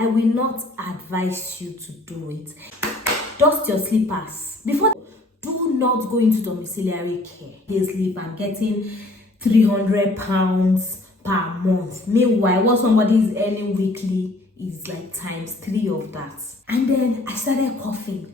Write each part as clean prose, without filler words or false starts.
I will not advise you to do it. Dust your slippers before. Do not go into domiciliary care. They sleep. I'm getting £300 per month. Meanwhile, what somebody is earning weekly is like times 3 of that. And then I started coughing.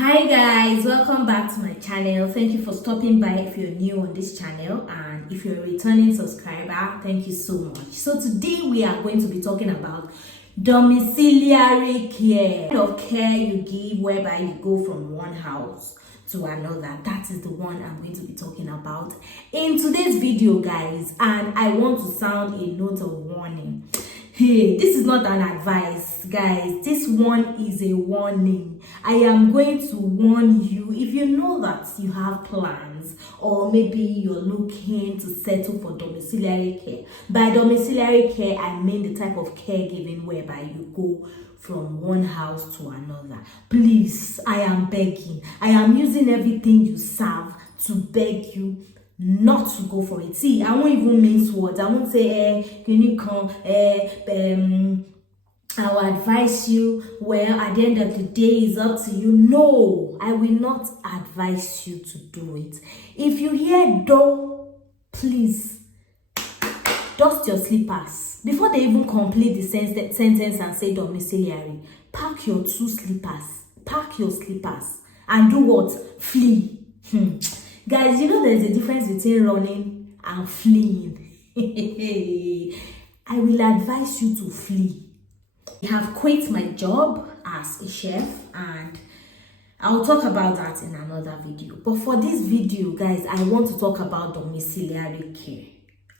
Hi guys, welcome back to my channel. Thank you for stopping by if you're new on this channel, and if you're a returning subscriber, thank you so much. So today we are going to be talking about domiciliary care. The kind of care you give whereby you go from one house to another. That is the one I'm going to be talking about in today's video, guys. And I want to sound a note of warning. Hey, this is not an advice, guys. This one is a warning. I am going to warn you. If you know that you have plans, or maybe you're looking to settle for domiciliary care. By domiciliary care, I mean the type of caregiving whereby you go from one house to another. Please, I am begging. I am using everything you serve to beg you not to go for it. See, I won't even mince words. I won't say, you come, I will advise you. Well, at the end of the day, it's up to you. No, I will not advise you to do it. If you hear door, please dust your slippers before they even complete the sentence and say domiciliary. Pack your 2 slippers. Pack your slippers and do what? Flee. Guys, you know there's a difference between running and fleeing. I will advise you to flee. I have quit my job as a chef, and I'll talk about that in another video. But for this video, guys, I want to talk about domiciliary care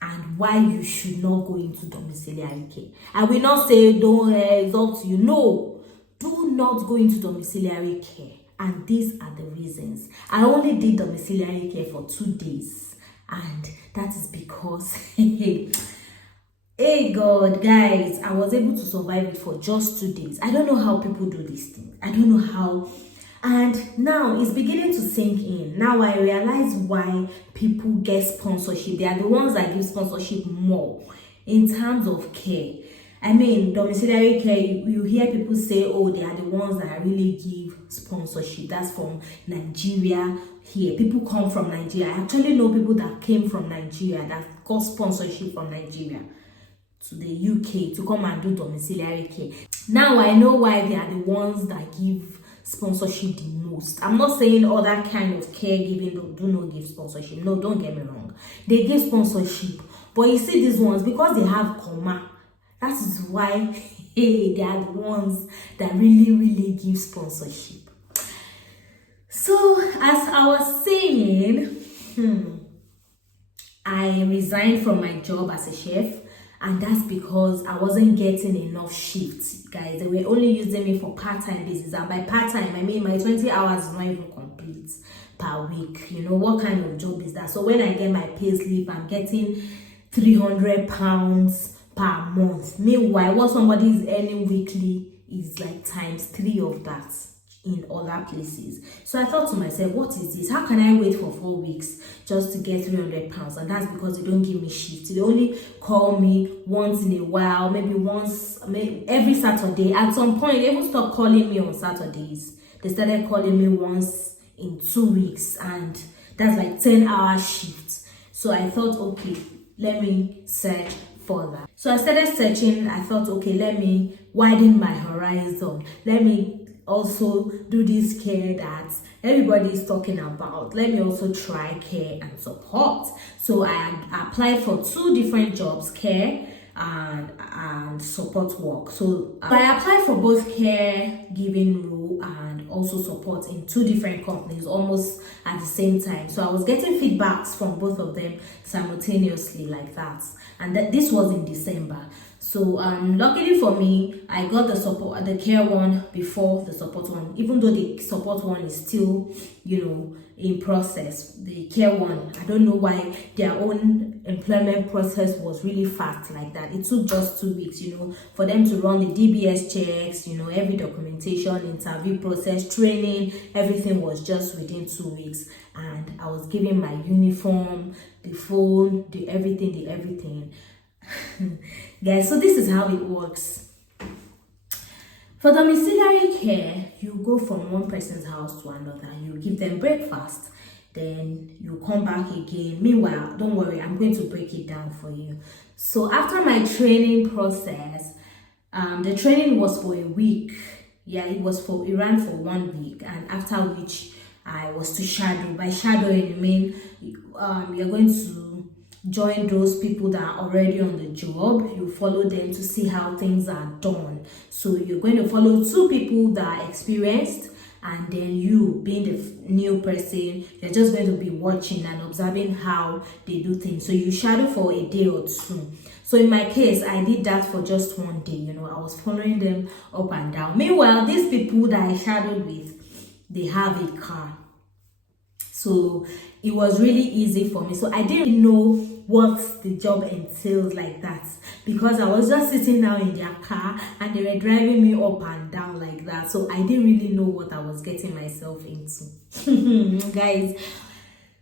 and why you should not go into domiciliary care. I will not say don't it's up to you. No, do not go into domiciliary care. And these are the reasons. I only did domiciliary care for 2 days, and that is because hey God, guys, I was able to survive it for just 2 days. I don't know how people do this thing. I don't know how. And now it's beginning to sink in. Now I realize why people get sponsorship. They are the ones that give sponsorship more in terms of care. I mean, domiciliary care, you hear people say, oh, they are the ones that really give sponsorship. That's from Nigeria here. People come from Nigeria. I actually know people that came from Nigeria that got sponsorship from Nigeria to the UK to come and do domiciliary care. Now I know why they are the ones that give sponsorship the most. I'm not saying other kind of caregiving do not give sponsorship. No, don't get me wrong. They give sponsorship. But you see these ones, because they have comma, that is why they are the ones that really give sponsorship. So, as I was saying, I resigned from my job as a chef, and that's because I wasn't getting enough shifts, guys. They were only using me for part-time basis, and by part-time, I mean my 20 hours is not even complete per week. You know, what kind of job is that? So when I get my pay slip, I'm getting £300 per month. Meanwhile, what somebody is earning weekly is like times 3 of that in other places. So I thought to myself, what is this? How can I wait for 4 weeks just to get £300? And that's because they don't give me shifts. They only call me once in a while, maybe every Saturday. At some point, they even stopped calling me on Saturdays. They started calling me once in 2 weeks, and that's like 10-hour shifts. So I thought, okay, let me search further. So I started searching. I thought, okay, let me widen my horizon. Let me also do this care that everybody is talking about. Let me also try care and support. So I had applied for 2 different jobs, care and support work. So I applied for both care giving role and also support in 2 different companies almost at the same time. So I was getting feedbacks from both of them simultaneously like that, and this was in December. So luckily for me, I got the care one before the support one, even though the support one is still, you know, in process. The care one, I don't know why their own employment process was really fast like that. It took just 2 weeks, for them to run the DBS checks, every documentation, interview process, training, everything was just within 2 weeks. And I was given my uniform, the phone, the everything. Guys, so this is how it works. For domiciliary care, you go from one person's house to another. You give them breakfast, then you come back again. Meanwhile, don't worry, I'm going to break it down for you. So after my training process, the training was for a week. Yeah, it ran for 1 week, and after which I was to shadow. By shadowing, I mean you're going to join those people that are already on the job. You follow them to see how things are done. So you're going to follow 2 people that are experienced, and then you, being the new person, you're just going to be watching and observing how they do things. So you shadow for a day or 2. So in my case, I did that for just 1 day. I was following them up and down. Meanwhile, these people that I shadowed with, they have a car. So it was really easy for me. So I didn't know what the job entails like that, because I was just sitting down in their car and they were driving me up and down like that. So I didn't really know what I was getting myself into. Guys,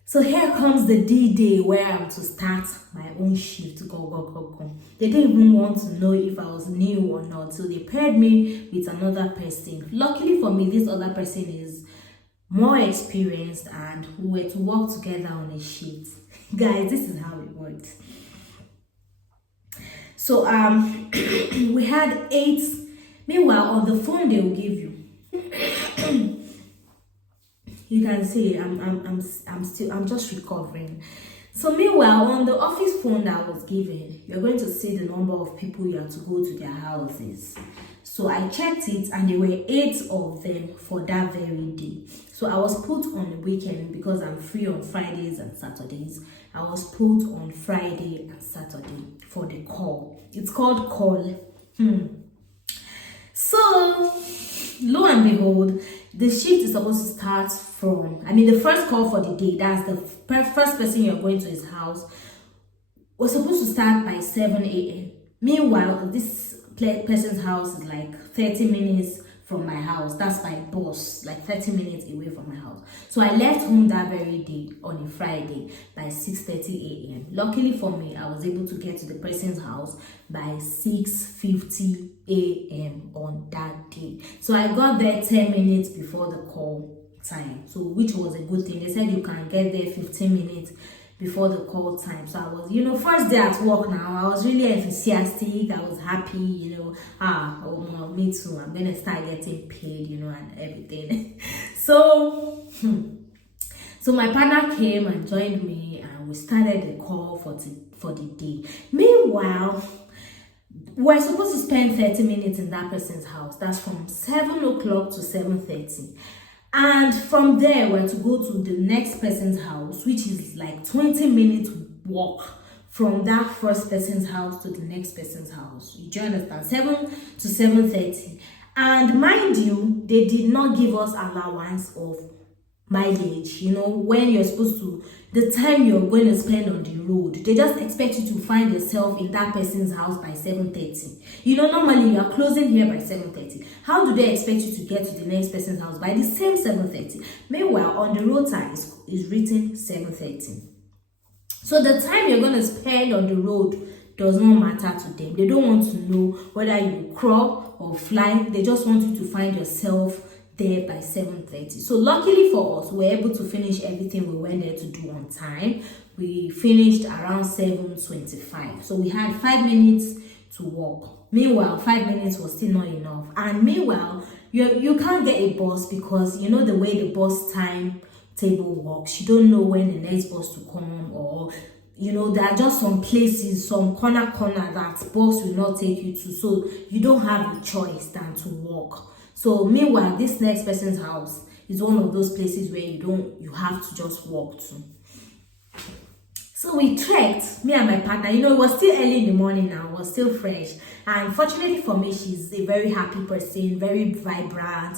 so here comes the D-Day where I'm to start my own shift. Go. They didn't even want to know if I was new or not. So they paired me with another person. Luckily for me, this other person is more experienced, and we were to work together on a shift. Guys, this is how it worked. So we had 8. Meanwhile, on the phone they will give you. You can see I'm just recovering. So meanwhile, on the office phone that I was given, you're going to see the number of people you have to go to their houses. So I checked it, and there were 8 of them for that very day. So I was put on the weekend because I'm free on Fridays and Saturdays. I was put on Friday and Saturday for the call. It's called call. So lo and behold, the shift is supposed to start from, the first call for the day, that's the first person you're going to his house, was supposed to start by 7 a.m. Meanwhile, this person's house is like 30 minutes from my house. That's my boss, like 30 minutes away from my house. So I left home that very day on a Friday by 6:30 a.m. Luckily for me, I was able to get to the person's house by 6:50 a.m. on that day. So I got there 10 minutes before the call time, so which was a good thing. They said you can get there 15 minutes before the call time. So I was, first day at work now, I was really enthusiastic. I was happy, me too. I'm gonna start getting paid, and everything. So my partner came and joined me, and we started the call for the day. Meanwhile, we're supposed to spend 30 minutes in that person's house. That's from 7 o'clock to 7:30. And from there, we're to go to the next person's house, which is like 20 minutes walk from that first person's house to the next person's house. You understand? 7 to 7:30. And mind you, they did not give us allowance of mileage, when you're supposed to, the time you're going to spend on the road. They just expect you to find yourself in that person's house by 7:30. Normally you are closing here by 7:30. How do they expect you to get to the next person's house by the same 7:30? Meanwhile, on the road time is written 7:30. So the time you're going to spend on the road does not matter to them. They don't want to know whether you crawl or fly. They just want you to find yourself there by 7:30. So luckily for us, we were able to finish everything we went there to do on time. We finished around 7:25. So we had 5 minutes to walk. Meanwhile, 5 minutes was still not enough. And meanwhile, you can't get a bus because the way the bus timetable works. You don't know when the next bus to come, or there are just some places, some corner that bus will not take you to. So you don't have a choice than to walk. So meanwhile, this next person's house is one of those places where you have to just walk to. So we trekked, me and my partner. It was still early in the morning now, it was still fresh. And fortunately for me, she's a very happy person, very vibrant.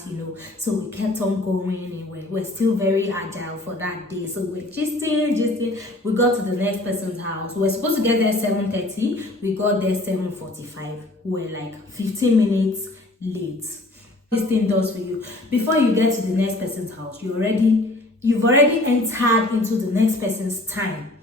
So we kept on going and we're still very agile for that day. So we're gisting. We got to the next person's house. We were supposed to get there 7:30. We got there 7:45. We were like 15 minutes late. This thing does for you. Before you get to the next person's house, you've already entered into the next person's time.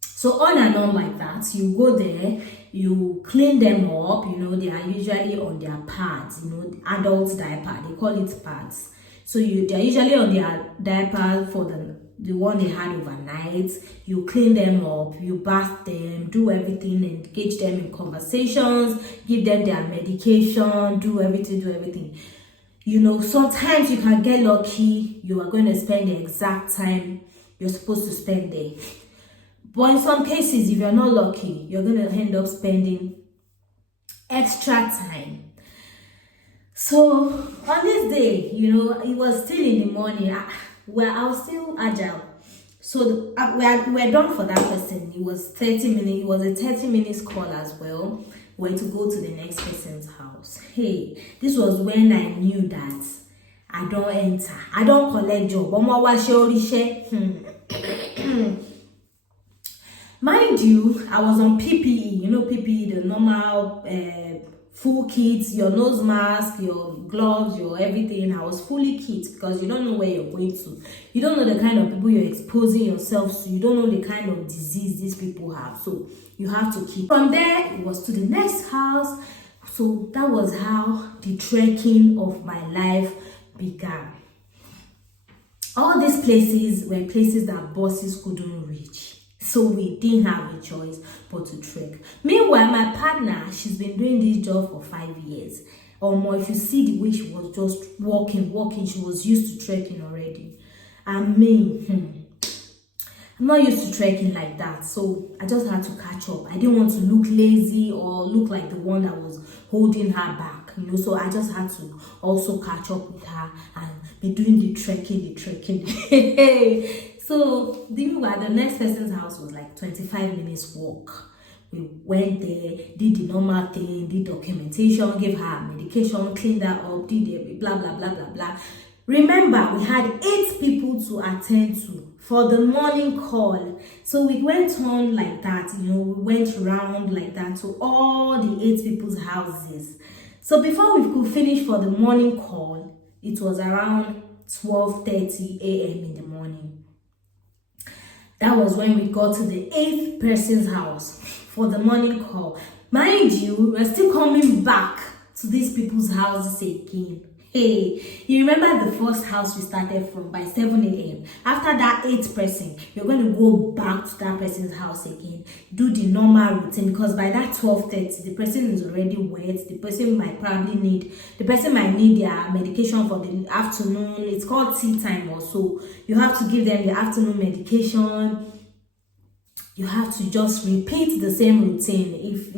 So on and on like that, you go there, you clean them up, they are usually on their pads, adult diaper, they call it pads. So they're usually on their diaper for the one they had overnight. You clean them up, you bath them, do everything, engage them in conversations, give them their medication, do everything. Sometimes you can get lucky, you are going to spend the exact time you're supposed to spend there. But in some cases, if you're not lucky, you're going to end up spending extra time. So on this day, it was still in the morning, where I was still agile. So we're done for that person. It was 30 minutes. It was a 30 minutes call as well. We're to go to the next person's house. Hey, this was when I knew that I don't enter. I don't collect job. Mind you, I was on PPE, PPE, the normal full kit, your nose mask, your gloves, your everything. I was fully kit because you don't know where you're going to. You don't know the kind of people you're exposing yourself to. You don't know the kind of disease these people have. So you have to keep. From there, it was to the next house. So that was how the trekking of my life began. All these places were places that buses couldn't reach. So we didn't have a choice but to trek. Meanwhile, my partner, she's been doing this job for 5 years or more. If you see the way she was just walking, she was used to trekking already. And me, I'm not used to trekking like that. So I just had to catch up. I didn't want to look lazy or look like the one that was holding her back. So I just had to also catch up with her and be doing the trekking. So the next person's house was like 25 minutes walk. We went there, did the normal thing, did documentation, gave her medication, cleaned her up, did blah blah blah blah blah. Remember, we had 8 people to attend to for the morning call. So we went on like that, we went around like that to all the 8 people's houses. So before we could finish for the morning call, it was around 12:30 a.m. in the morning. That was when we got to the 8th person's house for the morning call. Mind you, we're still coming back to these people's houses again. Hey, you remember the first house we started from by 7 a.m. After that 8th person, you're going to go back to that person's house again. Do the normal routine because by that 12:30, the person is already wet. The person might need their medication for the afternoon. It's called tea time or so. You have to give them the afternoon medication. You have to just repeat the same routine. If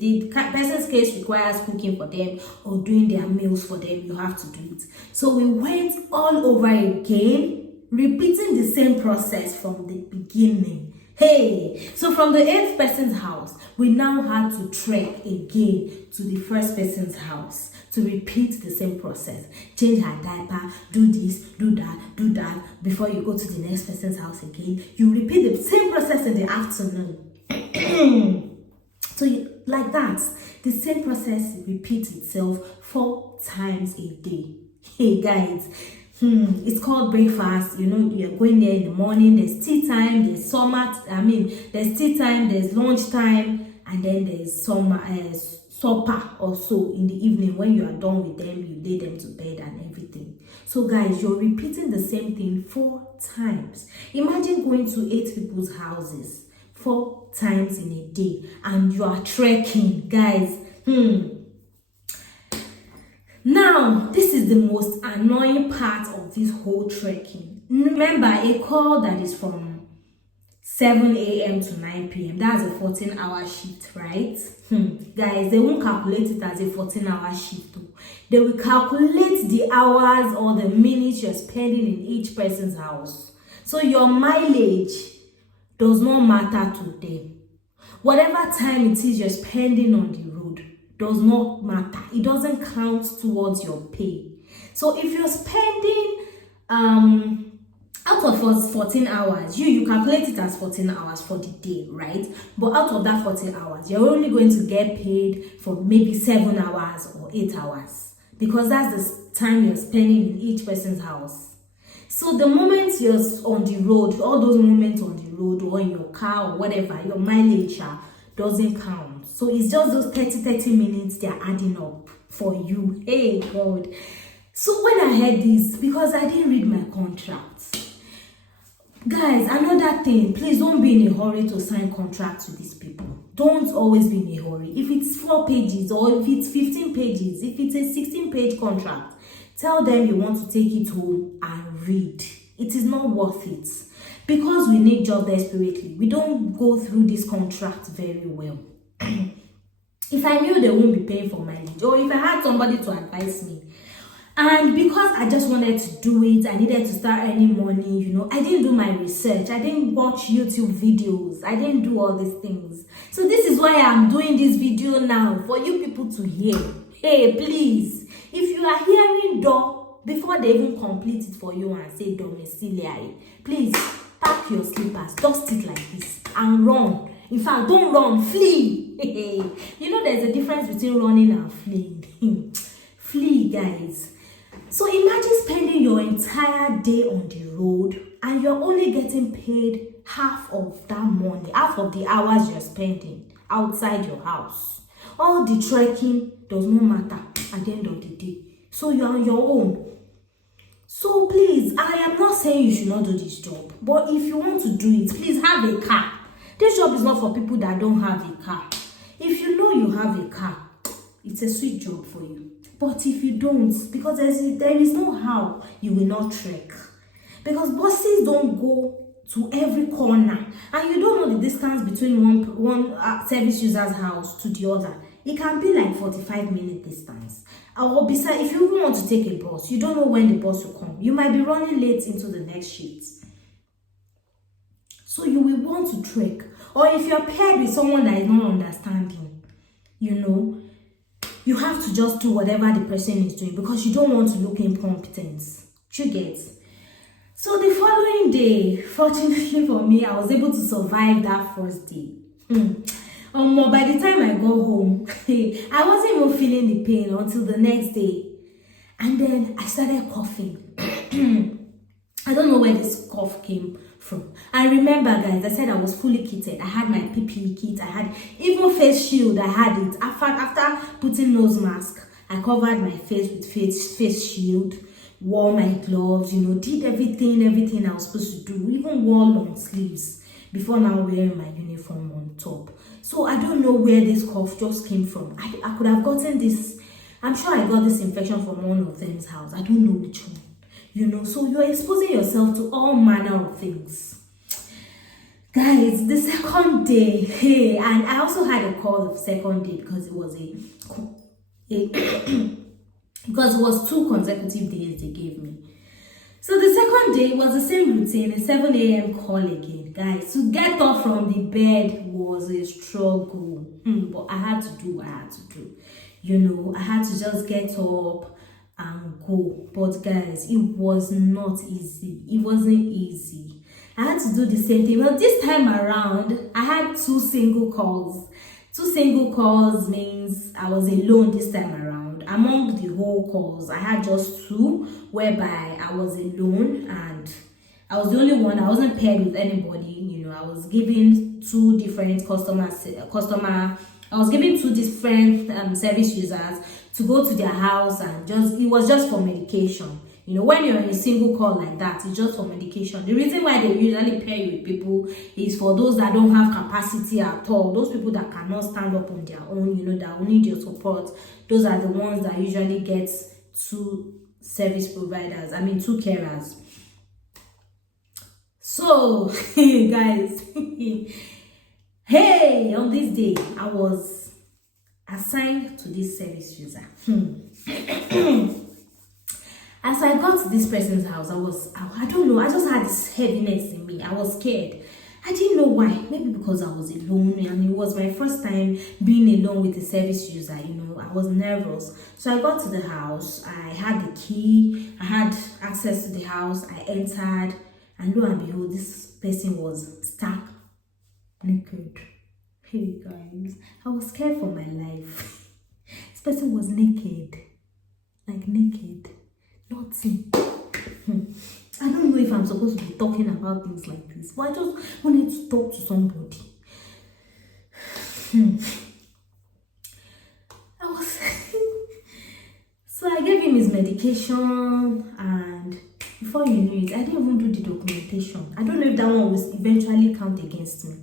the person's case requires cooking for them or doing their meals for them, you have to do it. So we went all over again, repeating the same process from the beginning. Hey, so from the 8th person's house, we now had to trek again to the first person's house to repeat the same process. Change her diaper, do this, do that. Before you go to the next person's house again, you repeat the same process in the afternoon. So like that, the same process repeats itself 4 times a day. Hey guys, it's called breakfast. You're going there in the morning. There's tea time. There's there's tea time. There's lunch time, and then there's supper also in the evening. When you are done with them, you lay them to bed and everything. So guys, you're repeating the same thing 4 times. Imagine going to 8 people's houses 4 times in a day, and you are trekking, guys. Now, this is the most annoying part of this whole trekking. Remember, a call that is from 7 a.m. to 9 p.m. That's a 14-hour shift, right? Guys, they won't calculate it as a 14-hour shift. They will calculate the hours or the minutes you're spending in each person's house. So your mileage does not matter to them. Whatever time it is you're spending on the road does not matter. It doesn't count towards your pay. So if you're spending out of 14 hours, you calculate it as 14 hours for the day, right? But out of that 14 hours, you're only going to get paid for maybe 7 hours or 8 hours, because that's the time you're spending in each person's house. So the moment you're on the road, all those moments on the road or in your car or whatever, your mileage doesn't count. So it's just those 30 minutes they're adding up for you. Hey God. So when I heard this, because I didn't read my contract, guys, another thing, please don't be in a hurry to sign contracts with these people. Don't always be in a hurry. If it's 4 pages or if it's 15 pages, if it's a 16-page contract, tell them you want to take it home and read. It is not worth it. Because we need job desperately, we don't go through this contract very well. If I knew they won't be paying for mileage, or if I had somebody to advise me, and because I just wanted to do it, I needed to start earning money, you know, I didn't do my research, I didn't watch YouTube videos, I didn't do all these things. So this is why I'm doing this video now, for you people to hear. Hey, please, if you are hearing door before they even complete it for you and say domiciliary, please pack your slippers, dust it like this, and run. In fact, don't run, flee. You know there's a difference between running and fleeing. Flee, guys. So imagine spending your entire day on the road and you're only getting paid half of that money, half of the hours you're spending outside your house. All the trekking does not matter at the end of the day. So you're on your own. So please, I am not saying you should not do this job, but if you want to do it, please have a car. This job is not for people that don't have a car. If you know you have a car, it's a sweet job for you. But if you don't, because there is no how you will not trek. Because buses don't go to every corner, and you don't know the distance between one service user's house to the other. It can be like 45-minute distance. Or besides, if you even want to take a bus, you don't know when the bus will come. You might be running late into the next shift. So you will want to trek. Or if you're paired with someone that is not understanding, you know, you have to just do whatever the person is doing because you don't want to look incompetent. You get? So the following day, fortunately for me, I was able to survive that first day. By the time I got home, I wasn't even feeling the pain until the next day. And then I started coughing. I don't know where this cough came from. I remember, guys, I said I was fully kitted. I had my PPE kit. I had even face shield. I had it. After putting nose mask, I covered my face with face shield, wore my gloves, you know, did everything I was supposed to do. Even wore long sleeves before now wearing my uniform on top. So I don't know where this cough just came from. I could have gotten this. I'm sure I got this infection from one of them's house. I don't know which one. You know, so you're exposing yourself to all manner of things. Guys, the second day, hey, and I also had a call the second day because it was because it was 2 consecutive days they gave me. So the second day was the same routine, a 7 a.m. call again. Guys, to get up from the bed was a struggle. But I had to do what I had to do. You know, I had to just get up and go. But guys, it was not easy. It wasn't easy. I had to do the same thing. But this time around, I had 2 single calls. 2 single calls means I was alone this time around. Among the whole calls, I had just 2 whereby I was alone and I was the only one. I wasn't paired with anybody. You know, I was giving 2 different I was giving 2 different service users to go to their house and it was just for medication. You know, when you're in a single call like that, it's just for medication. The reason why they usually pair you with people is for those that don't have capacity at all. Those people that cannot stand up on their own, you know, that will need your support. Those are the ones that usually get 2 service providers. 2 carers. So, guys, hey, on this day, I was assigned to this service user. As I got to this person's house, I don't know, I just had this heaviness in me. I was scared. I didn't know why. Maybe because I was alone and it was my first time being alone with a service user, I was nervous. So I got to the house, I had the key, I had access to the house, I entered, and lo and behold, this person was stark naked. Hey guys, I was scared for my life. This person was naked. Like naked. Nothing. I don't know if I'm supposed to be talking about things like this, but I just wanted to talk to somebody. So I gave him his medication, and before you knew it, I didn't even do the documentation. I don't know if that one will eventually count against me,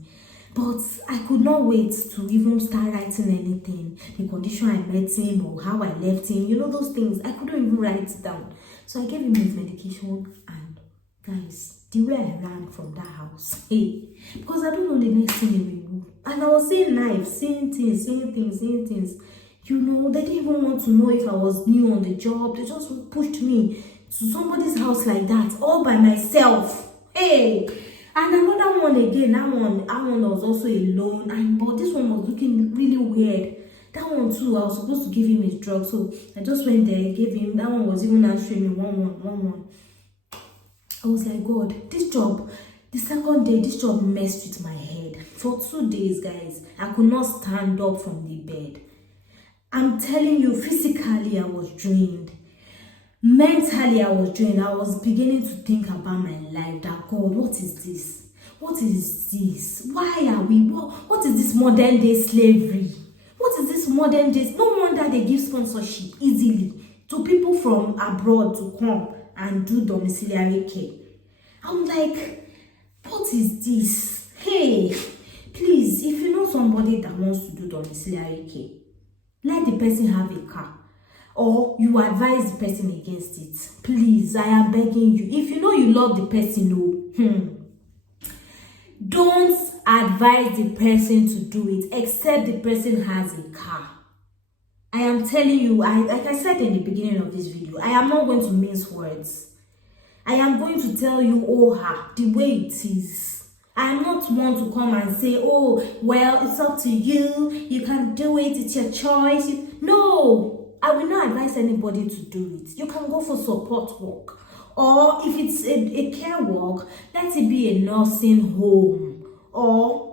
but I could not wait to even start writing anything, the condition I met him or how I left him, those things. I couldn't even write it down. So I gave him his medication, and guys, the way I ran from that house, because I don't know the next thing he will do. And I was seeing life, seeing things. They didn't even want to know if I was new on the job. They just pushed me to somebody's house like that, all by myself. Hey! And another one again, that one was also alone, but this one was looking really weird. That one too, I was supposed to give him his drug, so I just went there, gave him. That one was even answering me 1-1. I was like, God, this job, the second day, this job messed with my head. For 2 days, guys, I could not stand up from the bed. I'm telling you, physically, I was drained. Mentally, I was drained. I was beginning to think about my life. That God, what is this? What is this? Why are we? What is this modern day slavery? What is this modern day? No wonder they give sponsorship easily to people from abroad to come and do domiciliary care. I'm like, what is this? Hey, please, if you know somebody that wants to do domiciliary care, let the person have a car, or you advise the person against it. Please, I am begging you. If you know you love the person, don't advise the person to do it except the person has a car. I am telling you, like I said in the beginning of this video, I am not going to mince words. I am going to tell you the way it is. I am not one to come and say, oh, well, it's up to you. You can do it. It's your choice. No, I will not advise anybody to do it. You can go for support work. Or if it's a care work, let it be a nursing home or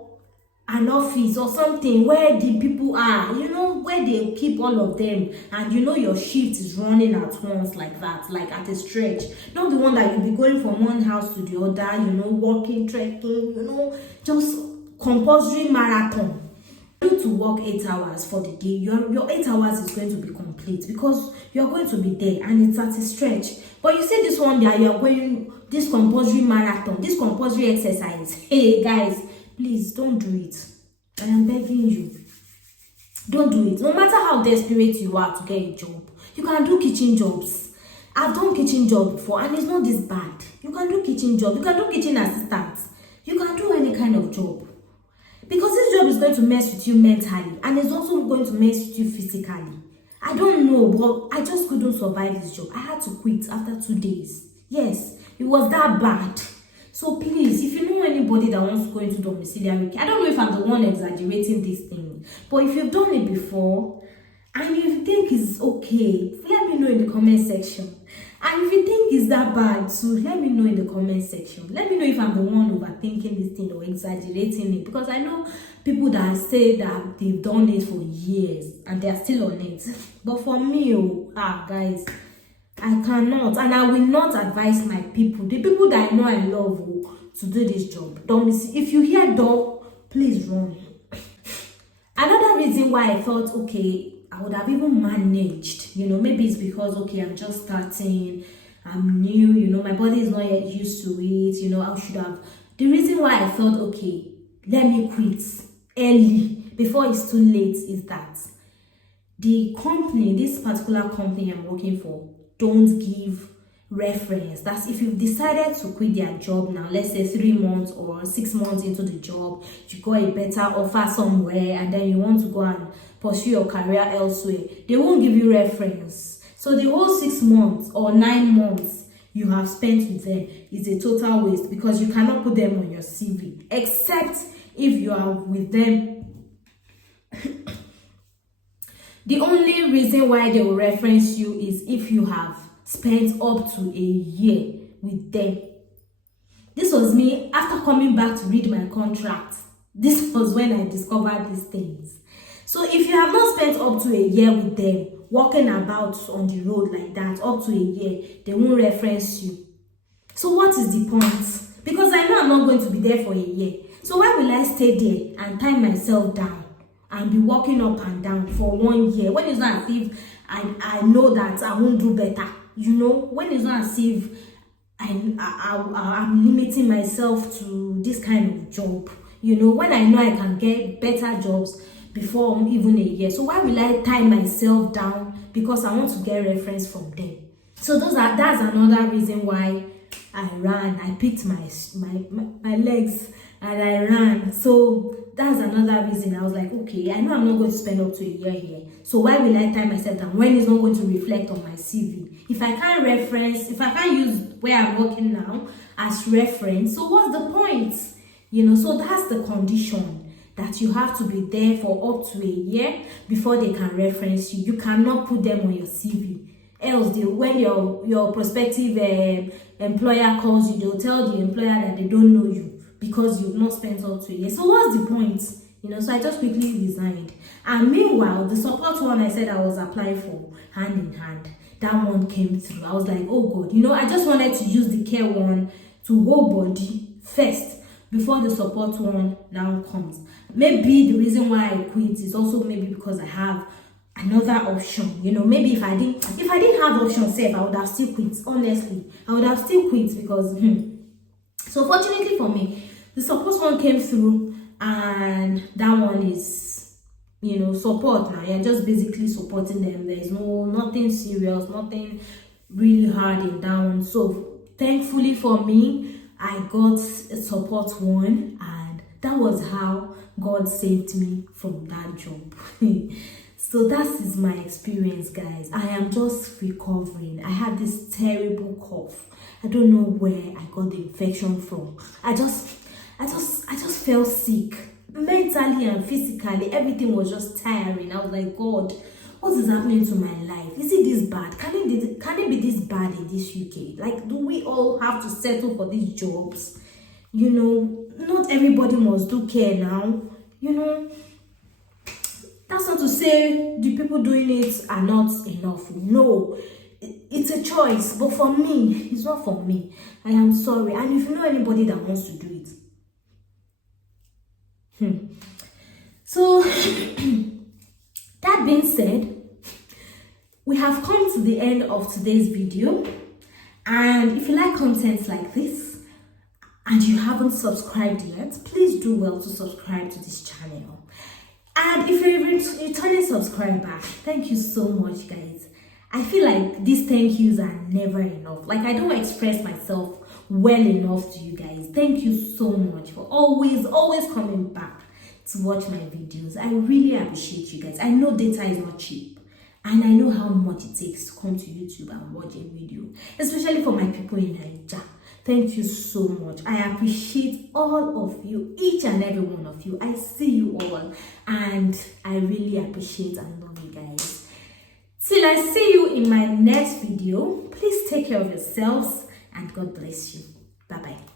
an office or something where the people are, where they keep all of them, and your shift is running at once like that, like at a stretch. Not the one that you'll be going from one house to the other, walking, trekking, just compulsory marathon. You need to work 8 hours for the day. Your 8 hours is going to be complete because you're going to be there and it's at a stretch. But you see this one there, you're going this compulsory marathon, this compulsory exercise. Hey guys, please don't do it. I am begging you. Don't do it. No matter how desperate you are to get a job, you can do kitchen jobs. I've done kitchen job before and it's not this bad. You can do kitchen job. You can do kitchen assistant. You can do any kind of job. Because this job is going to mess with you mentally and it's also going to mess with you physically. I don't know, but I just couldn't survive this job. I had to quit after 2 days. Yes, it was that bad. So please, if you know anybody that wants to go into domiciliary care, I don't know if I'm the one exaggerating this thing, but if you've done it before and if you think it's okay, let me know in the comment section. And if you think it's that bad too, let me know in the comment section. Let me know if I'm the one overthinking this thing or exaggerating it, because I know people that say that they've done it for years and they're still on it. But for me, guys, I cannot, and I will not advise my people, the people that I know I love, to do this job. If you hear dog, please run. Another reason why I thought, okay, I would have even managed, maybe it's because, okay, I'm just starting, I'm new, my body is not yet used to it, I should have. The reason why I thought, okay, let me quit early before it's too late is that the company, this particular company I'm working for, don't give reference. That's if you've decided to quit their job now, let's say 3 months or 6 months into the job, you got a better offer somewhere and then you want to go and pursue your career elsewhere, they won't give you reference. So the whole 6 months or 9 months, you have spent with them is a total waste, because you cannot put them on your CV except if you are with them. The only reason why they will reference you is if you have spent up to a year with them. This was me after coming back to read my contract. This was when I discovered these things. So if you have not spent up to a year with them, walking about on the road like that, up to a year, they won't reference you. So what is the point? Because I know I'm not going to be there for a year. So why will I stay there and tie myself down and be walking up and down for 1 year when it's not as if I know that I won't do better? You know, when it's not as if I'm limiting myself to this kind of job. You know, when I know I can get better jobs before even a year. So why will I tie myself down because I want to get reference from them? So that's another reason why I ran. I picked my legs and I ran. So that's another reason. I was like, okay, I know I'm not going to spend up to a year here. So why will I tie myself down when it's not going to reflect on my CV? If I can't use where I'm working now as reference, so what's the point? You know, so that's the condition, that you have to be there for up to a year before they can reference you. You cannot put them on your CV. Else, when your prospective employer calls you, they'll tell the employer that they don't know you because you've not spent up to a year. So what's the point? You know, so I just quickly resigned. And meanwhile, the support one I said I was applying for, hand in hand, that one came through. I was like, oh God, you know, I just wanted to use the care one to whole body first before the support one now comes. Maybe the reason why I quit is also maybe because I have another option. You know, maybe if I didn't have option safe, I would have still quit. Honestly, I would have still quit because so fortunately for me, the support one came through, and that one is, you know, support now. You're just basically supporting them. There is nothing serious, nothing really hard in that one. So thankfully for me, I got a support one, and that was how God saved me from that job. So that is my experience, guys. I am just recovering. I had this terrible cough. I don't know where I got the infection from. I just felt sick. Mentally and physically, everything was just tiring. I was like, God, what is happening to my life? Is it this bad? Can it be this bad in this UK? Like, do we all have to settle for these jobs? You know, not everybody must do care now. You know, that's not to say the people doing it are not enough. No, it's a choice. But for me, it's not for me. I am sorry. And if you know anybody that wants to do it, So, that being said, we have come to the end of today's video. And if you like content like this and you haven't subscribed yet, please do well to subscribe to this channel. And if you're a returning subscriber, thank you so much, guys. I feel like these thank yous are never enough. Like, I don't express myself well enough to you guys. Thank you so much for always coming back to watch my videos. I really appreciate you guys. I know data is not cheap, and I know how much it takes to come to YouTube and watch a video, especially for my people in Nigeria. Thank you so much. I appreciate all of you, each and every one of you. I see you all, and I really appreciate and love you guys. Till I see you in my next video, please take care of yourselves, and God bless you. Bye bye.